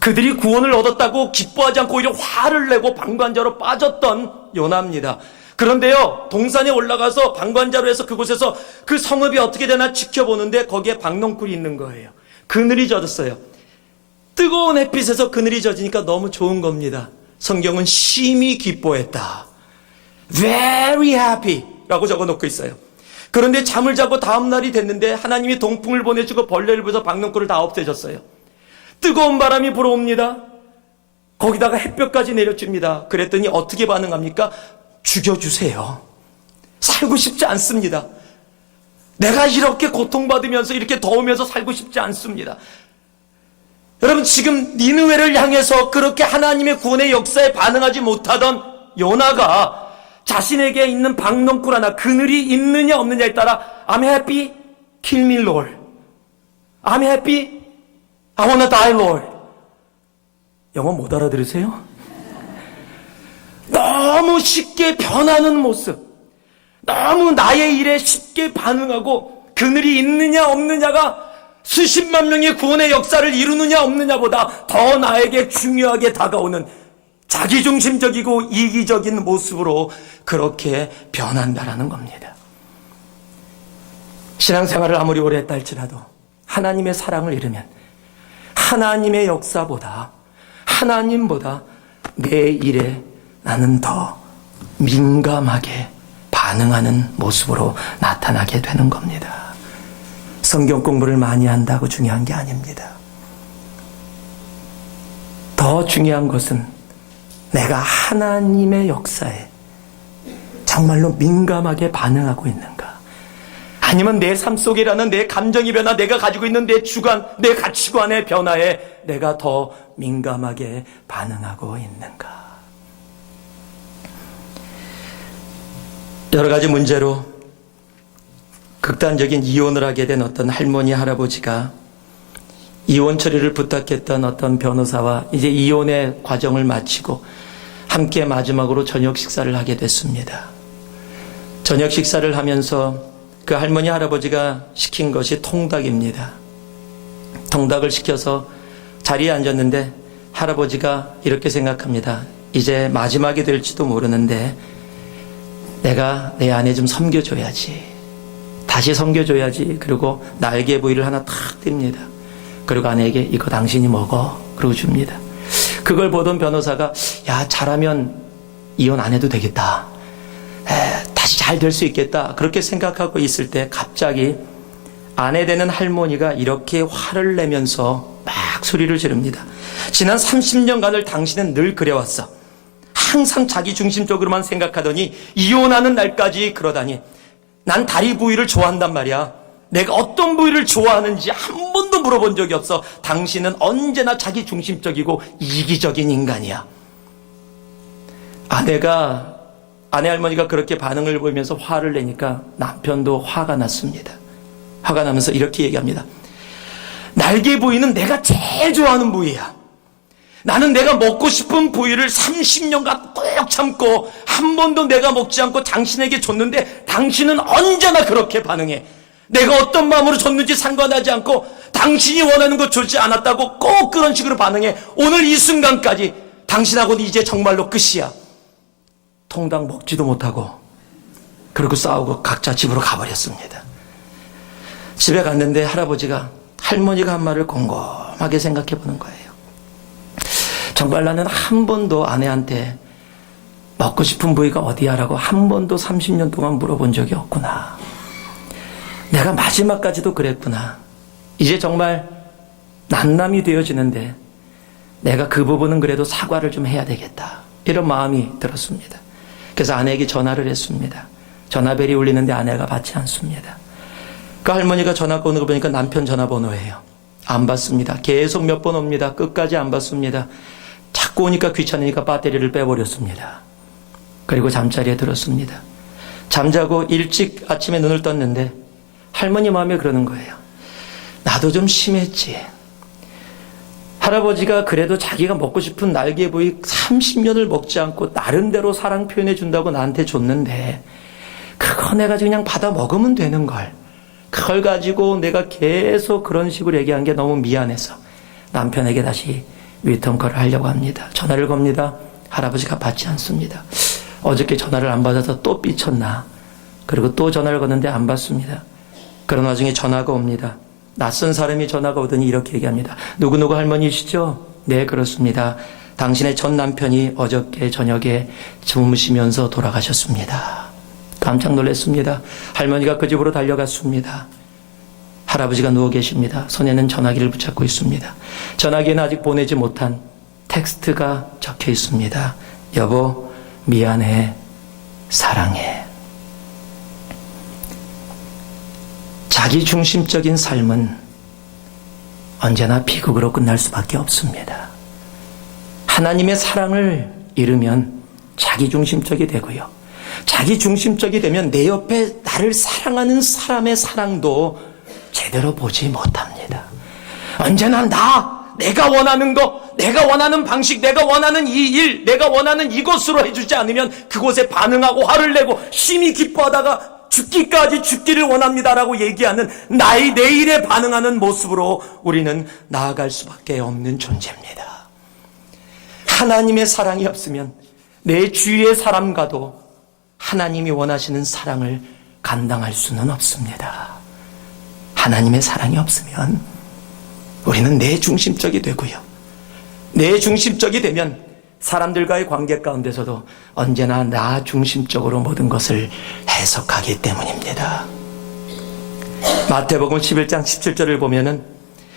그들이 구원을 얻었다고 기뻐하지 않고 오히려 화를 내고 방관자로 빠졌던 요나입니다. 그런데요, 동산에 올라가서 방관자로 해서 그곳에서 그 성읍이 어떻게 되나 지켜보는데 거기에 박넝쿨이 있는 거예요. 그늘이 젖었어요. 뜨거운 햇빛에서 그늘이 젖으니까 너무 좋은 겁니다. 성경은 심히 기뻐했다. Very happy 라고 적어놓고 있어요. 그런데 잠을 자고 다음 날이 됐는데 하나님이 동풍을 보내주고 벌레를 불어서 박넝쿨을 다 없애줬어요. 뜨거운 바람이 불어옵니다. 거기다가 햇볕까지 내려줍니다. 그랬더니 어떻게 반응합니까? 죽여주세요. 살고 싶지 않습니다. 내가 이렇게 고통받으면서 이렇게 더우면서 살고 싶지 않습니다. 여러분, 지금 니느웨를 향해서 그렇게 하나님의 구원의 역사에 반응하지 못하던 요나가 자신에게 있는 박넝쿨 하나, 그늘이 있느냐 없느냐에 따라 I'm happy, kill me Lord. I'm happy, I wanna die Lord. 영어 못 알아들으세요? 너무 쉽게 변하는 모습, 너무 나의 일에 쉽게 반응하고 그늘이 있느냐 없느냐가 수십만 명의 구원의 역사를 이루느냐 없느냐보다 더 나에게 중요하게 다가오는 자기중심적이고 이기적인 모습으로 그렇게 변한다라는 겁니다. 신앙생활을 아무리 오래 했다 할지라도 하나님의 사랑을 잃으면 하나님의 역사보다, 하나님보다 내 일에 나는 더 민감하게 반응하는 모습으로 나타나게 되는 겁니다. 성경 공부를 많이 한다고 중요한 게 아닙니다. 더 중요한 것은 내가 하나님의 역사에 정말로 민감하게 반응하고 있는가? 아니면 내 삶 속이라는 내 감정의 변화, 내가 가지고 있는 내 주관, 내 가치관의 변화에 내가 더 민감하게 반응하고 있는가? 여러 가지 문제로 극단적인 이혼을 하게 된 어떤 할머니, 할아버지가 이혼 처리를 부탁했던 어떤 변호사와 이제 이혼의 과정을 마치고 함께 마지막으로 저녁 식사를 하게 됐습니다. 저녁 식사를 하면서 그 할머니, 할아버지가 시킨 것이 통닭입니다. 통닭을 시켜서 자리에 앉았는데 할아버지가 이렇게 생각합니다. 이제 마지막이 될지도 모르는데 내가 내 아내 좀 섬겨줘야지. 다시 섬겨줘야지. 그리고 날개 부위를 하나 탁 띱니다. 그리고 아내에게 이거 당신이 먹어. 그러고 줍니다. 그걸 보던 변호사가 야, 잘하면 이혼 안 해도 되겠다. 다시 잘 될 수 있겠다. 그렇게 생각하고 있을 때 갑자기 아내 되는 할머니가 이렇게 화를 내면서 막 소리를 지릅니다. 지난 30년간을 당신은 늘 그래왔어. 항상 자기중심적으로만 생각하더니 이혼하는 날까지 그러다니. 난 다리 부위를 좋아한단 말이야. 내가 어떤 부위를 좋아하는지 한 번도 물어본 적이 없어. 당신은 언제나 자기중심적이고 이기적인 인간이야. 아내 할머니가 그렇게 반응을 보이면서 화를 내니까 남편도 화가 났습니다. 화가 나면서 이렇게 얘기합니다. 날개 부위는 내가 제일 좋아하는 부위야. 나는 내가 먹고 싶은 부위를 30년간 꼭 참고 한 번도 내가 먹지 않고 당신에게 줬는데 당신은 언제나 그렇게 반응해. 내가 어떤 마음으로 줬는지 상관하지 않고 당신이 원하는 거 주지 않았다고 꼭 그런 식으로 반응해. 오늘 이 순간까지 당신하고는 이제 정말로 끝이야. 통닭 먹지도 못하고 그리고 싸우고 각자 집으로 가버렸습니다. 집에 갔는데 할머니가 한 말을 곰곰하게 생각해 보는 거예요. 정말 나는 한 번도 아내한테 먹고 싶은 부위가 어디야? 라고 한 번도 30년 동안 물어본 적이 없구나. 내가 마지막까지도 그랬구나. 이제 정말 난남이 되어지는데 내가 그 부분은 그래도 사과를 좀 해야 되겠다. 이런 마음이 들었습니다. 그래서 아내에게 전화를 했습니다. 전화벨이 울리는데 아내가 받지 않습니다. 그 할머니가 전화가 오는 거 보니까 남편 전화번호예요. 안 받습니다. 계속 몇 번 옵니다. 끝까지 안 받습니다. 자꾸 오니까 귀찮으니까 배터리를 빼버렸습니다. 그리고 잠자리에 들었습니다. 잠자고 일찍 아침에 눈을 떴는데 할머니 마음에 그러는 거예요. 나도 좀 심했지. 할아버지가 그래도 자기가 먹고 싶은 날개 부위 30년을 먹지 않고 나름대로 사랑 표현해 준다고 나한테 줬는데 그거 내가 그냥 받아 먹으면 되는 걸. 그걸 가지고 내가 계속 그런 식으로 얘기한 게 너무 미안해서 남편에게 다시 위턴콜을 하려고 합니다. 전화를 겁니다. 할아버지가 받지 않습니다. 어저께 전화를 안 받아서 또 삐쳤나. 그리고 또 전화를 거는데 안 받습니다. 그런 와중에 전화가 옵니다. 낯선 사람이 전화가 오더니 이렇게 얘기합니다. 누구누구 할머니시죠? 네, 그렇습니다. 당신의 전 남편이 어저께 저녁에 주무시면서 돌아가셨습니다. 깜짝 놀랐습니다. 할머니가 그 집으로 달려갔습니다. 할아버지가 누워 계십니다. 손에는 전화기를 붙잡고 있습니다. 전화기에는 아직 보내지 못한 텍스트가 적혀 있습니다. 여보, 미안해, 사랑해. 자기중심적인 삶은 언제나 비극으로 끝날 수밖에 없습니다. 하나님의 사랑을 잃으면 자기중심적이 되고요. 자기중심적이 되면 내 옆에 나를 사랑하는 사람의 사랑도 제대로 보지 못합니다. 언제나 내가 원하는 거, 내가 원하는 방식, 내가 원하는 이 일, 내가 원하는 이것으로 해주지 않으면 그곳에 반응하고 화를 내고 심히 기뻐하다가 죽기까지 죽기를 원합니다라고 얘기하는 나의 내일에 반응하는 모습으로 우리는 나아갈 수밖에 없는 존재입니다. 하나님의 사랑이 없으면 내 주위의 사람과도 하나님이 원하시는 사랑을 감당할 수는 없습니다. 하나님의 사랑이 없으면 우리는 내 중심적이 되고요. 내 중심적이 되면 사람들과의 관계 가운데서도 언제나 나 중심적으로 모든 것을 해석하기 때문입니다. 마태복음 11장 17절을 보면은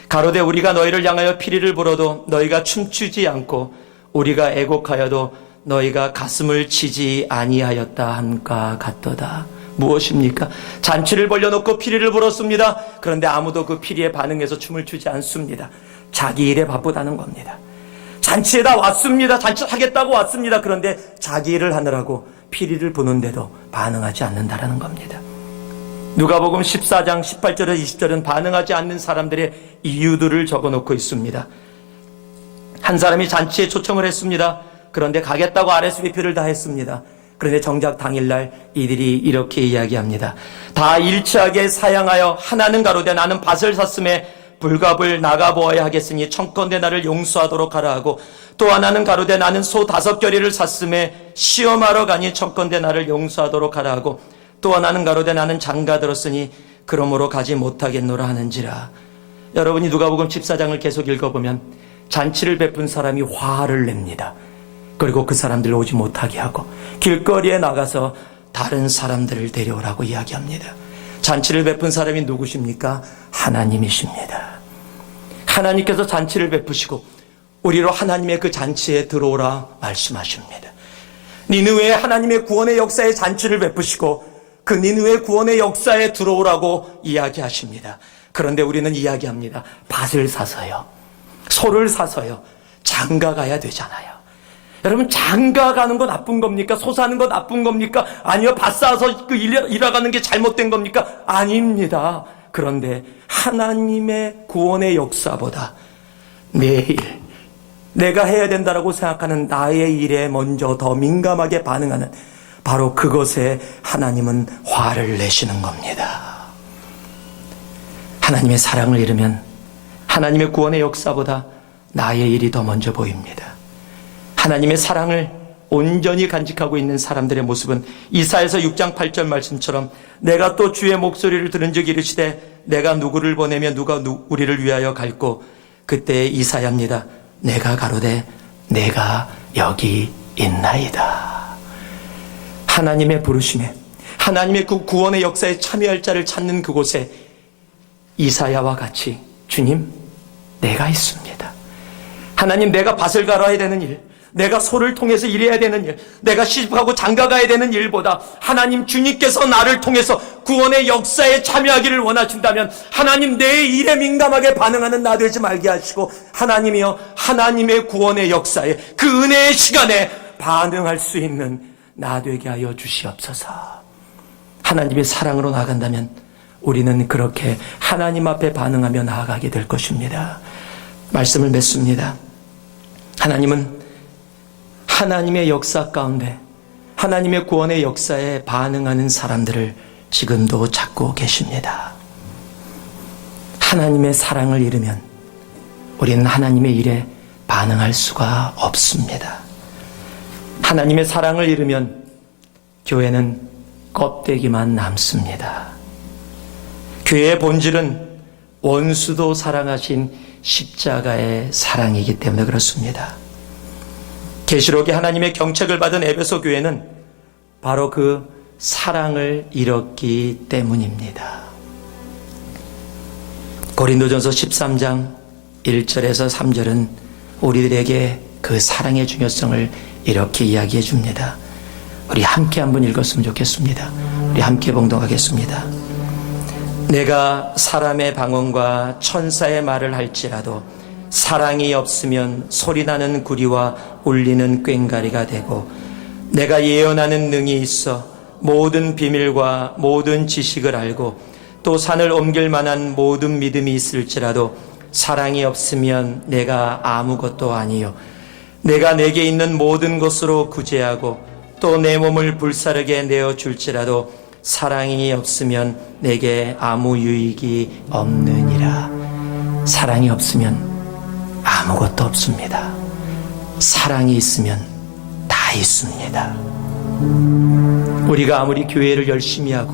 가로되 우리가 너희를 향하여 피리를 불어도 너희가 춤추지 않고 우리가 애곡하여도 너희가 가슴을 치지 아니하였다 함과 같도다. 무엇입니까? 잔치를 벌려놓고 피리를 불었습니다. 그런데 아무도 그 피리에 반응해서 춤을 추지 않습니다. 자기 일에 바쁘다는 겁니다. 잔치에다 왔습니다. 잔치하겠다고 왔습니다. 그런데 자기 일을 하느라고 피리를 부는데도 반응하지 않는다라는 겁니다. 누가복음 14장 18절에 20절은 반응하지 않는 사람들의 이유들을 적어놓고 있습니다. 한 사람이 잔치에 초청을 했습니다. 그런데 가겠다고 RSVP를 다 했습니다. 그런데 정작 당일날 이들이 이렇게 이야기합니다. 다 일치하게 사양하여 하나는 가로되 나는 밭을 샀음에 불갑을 나가보아야 하겠으니 청컨대 나를 용서하도록 하라 하고 또 하나는 가로되 나는 소 5겨리를 샀음에 시험하러 가니 청컨대 나를 용서하도록 하라 하고 또 하나는 가로되 나는 장가 들었으니 그러므로 가지 못하겠노라 하는지라. 여러분이 누가복음 14장을 계속 읽어보면 잔치를 베푼 사람이 화를 냅니다. 그리고 그 사람들 오지 못하게 하고 길거리에 나가서 다른 사람들을 데려오라고 이야기합니다. 잔치를 베푼 사람이 누구십니까? 하나님이십니다. 하나님께서 잔치를 베푸시고 우리로 하나님의 그 잔치에 들어오라 말씀하십니다. 니느웨의 하나님의 구원의 역사에 잔치를 베푸시고 그 니느웨 구원의 역사에 들어오라고 이야기하십니다. 그런데 우리는 이야기합니다. 밭을 사서요, 소를 사서요, 장가 가야 되잖아요. 여러분, 장가 가는 거 나쁜 겁니까? 소 사는 거 나쁜 겁니까? 아니요, 밭 사서 일하가는 게 잘못된 겁니까? 아닙니다. 그런데 하나님의 구원의 역사보다 내 일, 내가 해야 된다라고 생각하는 나의 일에 먼저 더 민감하게 반응하는 바로 그것에 하나님은 화를 내시는 겁니다. 하나님의 사랑을 잃으면 하나님의 구원의 역사보다 나의 일이 더 먼저 보입니다. 하나님의 사랑을 온전히 간직하고 있는 사람들의 모습은 이사야서 6장 8절 말씀처럼 내가 또 주의 목소리를 들은 적 이르시되 내가 누구를 보내며 누가 우리를 위하여 갈고 그때 이사야입니다. 내가 가로되 내가 여기 있나이다. 하나님의 부르심에 하나님의 그 구원의 역사에 참여할 자를 찾는 그곳에 이사야와 같이 주님 내가 있습니다. 하나님 내가 밭을 갈아야 되는 일, 내가 소를 통해서 일해야 되는 일, 내가 시집가고 장가가야 되는 일보다 하나님 주님께서 나를 통해서 구원의 역사에 참여하기를 원하신다면 하나님 내 일에 민감하게 반응하는 나 되지 말게 하시고 하나님이여 하나님의 구원의 역사에 그 은혜의 시간에 반응할 수 있는 나 되게 하여 주시옵소서. 하나님의 사랑으로 나아간다면 우리는 그렇게 하나님 앞에 반응하며 나아가게 될 것입니다. 말씀을 맺습니다. 하나님은 하나님의 역사 가운데 하나님의 구원의 역사에 반응하는 사람들을 지금도 찾고 계십니다. 하나님의 사랑을 잃으면 우리는 하나님의 일에 반응할 수가 없습니다. 하나님의 사랑을 잃으면 교회는 껍데기만 남습니다. 교회의 본질은 원수도 사랑하신 십자가의 사랑이기 때문에 그렇습니다. 계시록에 하나님의 경책을 받은 에베소 교회는 바로 그 사랑을 잃었기 때문입니다. 고린도전서 13장 1절에서 3절은 우리들에게 그 사랑의 중요성을 이렇게 이야기해 줍니다. 우리 함께 한번 읽었으면 좋겠습니다. 우리 함께 봉독하겠습니다. 내가 사람의 방언과 천사의 말을 할지라도 사랑이 없으면 소리나는 구리와 울리는 꽹과리가 되고, 내가 예언하는 능이 있어 모든 비밀과 모든 지식을 알고 또 산을 옮길 만한 모든 믿음이 있을지라도 사랑이 없으면 내가 아무것도 아니요, 내가 내게 있는 모든 것으로 구제하고 또 내 몸을 불사르게 내어줄지라도 사랑이 없으면 내게 아무 유익이 없느니라. 사랑이 없으면 아무것도 없습니다. 사랑이 있으면 다 있습니다. 우리가 아무리 교회를 열심히 하고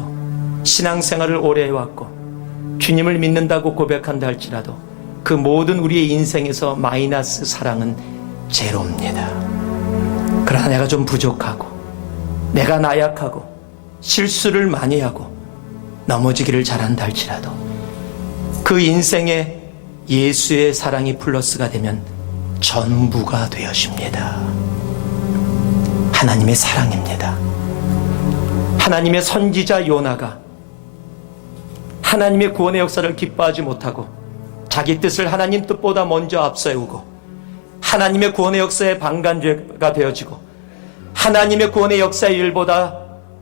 신앙생활을 오래 해왔고 주님을 믿는다고 고백한다 할지라도 그 모든 우리의 인생에서 마이너스 사랑은 제로입니다. 그러나 내가 좀 부족하고 내가 나약하고 실수를 많이 하고 넘어지기를 잘한다 할지라도 그 인생에 예수의 사랑이 플러스가 되면 전부가 되어집니다. 하나님의 사랑입니다. 하나님의 선지자 요나가 하나님의 구원의 역사를 기뻐하지 못하고 자기 뜻을 하나님 뜻보다 먼저 앞세우고 하나님의 구원의 역사에 방관죄가 되어지고 하나님의 구원의 역사의 일보다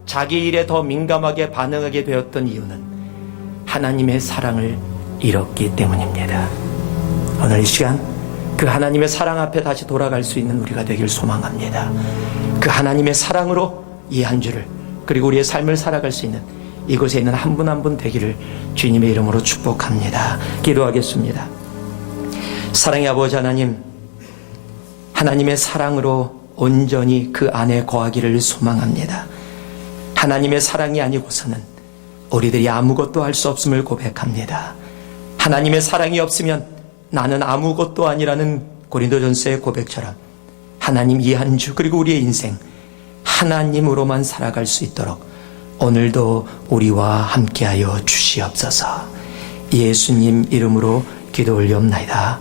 자기 일에 더 민감하게 반응하게 되었던 이유는 하나님의 사랑을 잃었기 때문입니다. 오늘 이 시간 그 하나님의 사랑 앞에 다시 돌아갈 수 있는 우리가 되길 소망합니다. 그 하나님의 사랑으로 이 한 주를 그리고 우리의 삶을 살아갈 수 있는 이곳에 있는 한 분 한 분 되기를 주님의 이름으로 축복합니다. 기도하겠습니다. 사랑의 아버지 하나님, 하나님의 사랑으로 온전히 그 안에 거하기를 소망합니다. 하나님의 사랑이 아니고서는 우리들이 아무것도 할 수 없음을 고백합니다. 하나님의 사랑이 없으면 나는 아무것도 아니라는 고린도전서의 고백처럼 하나님 이 한 주 그리고 우리의 인생 하나님으로만 살아갈 수 있도록 오늘도 우리와 함께하여 주시옵소서. 예수님 이름으로 기도 올리옵나이다.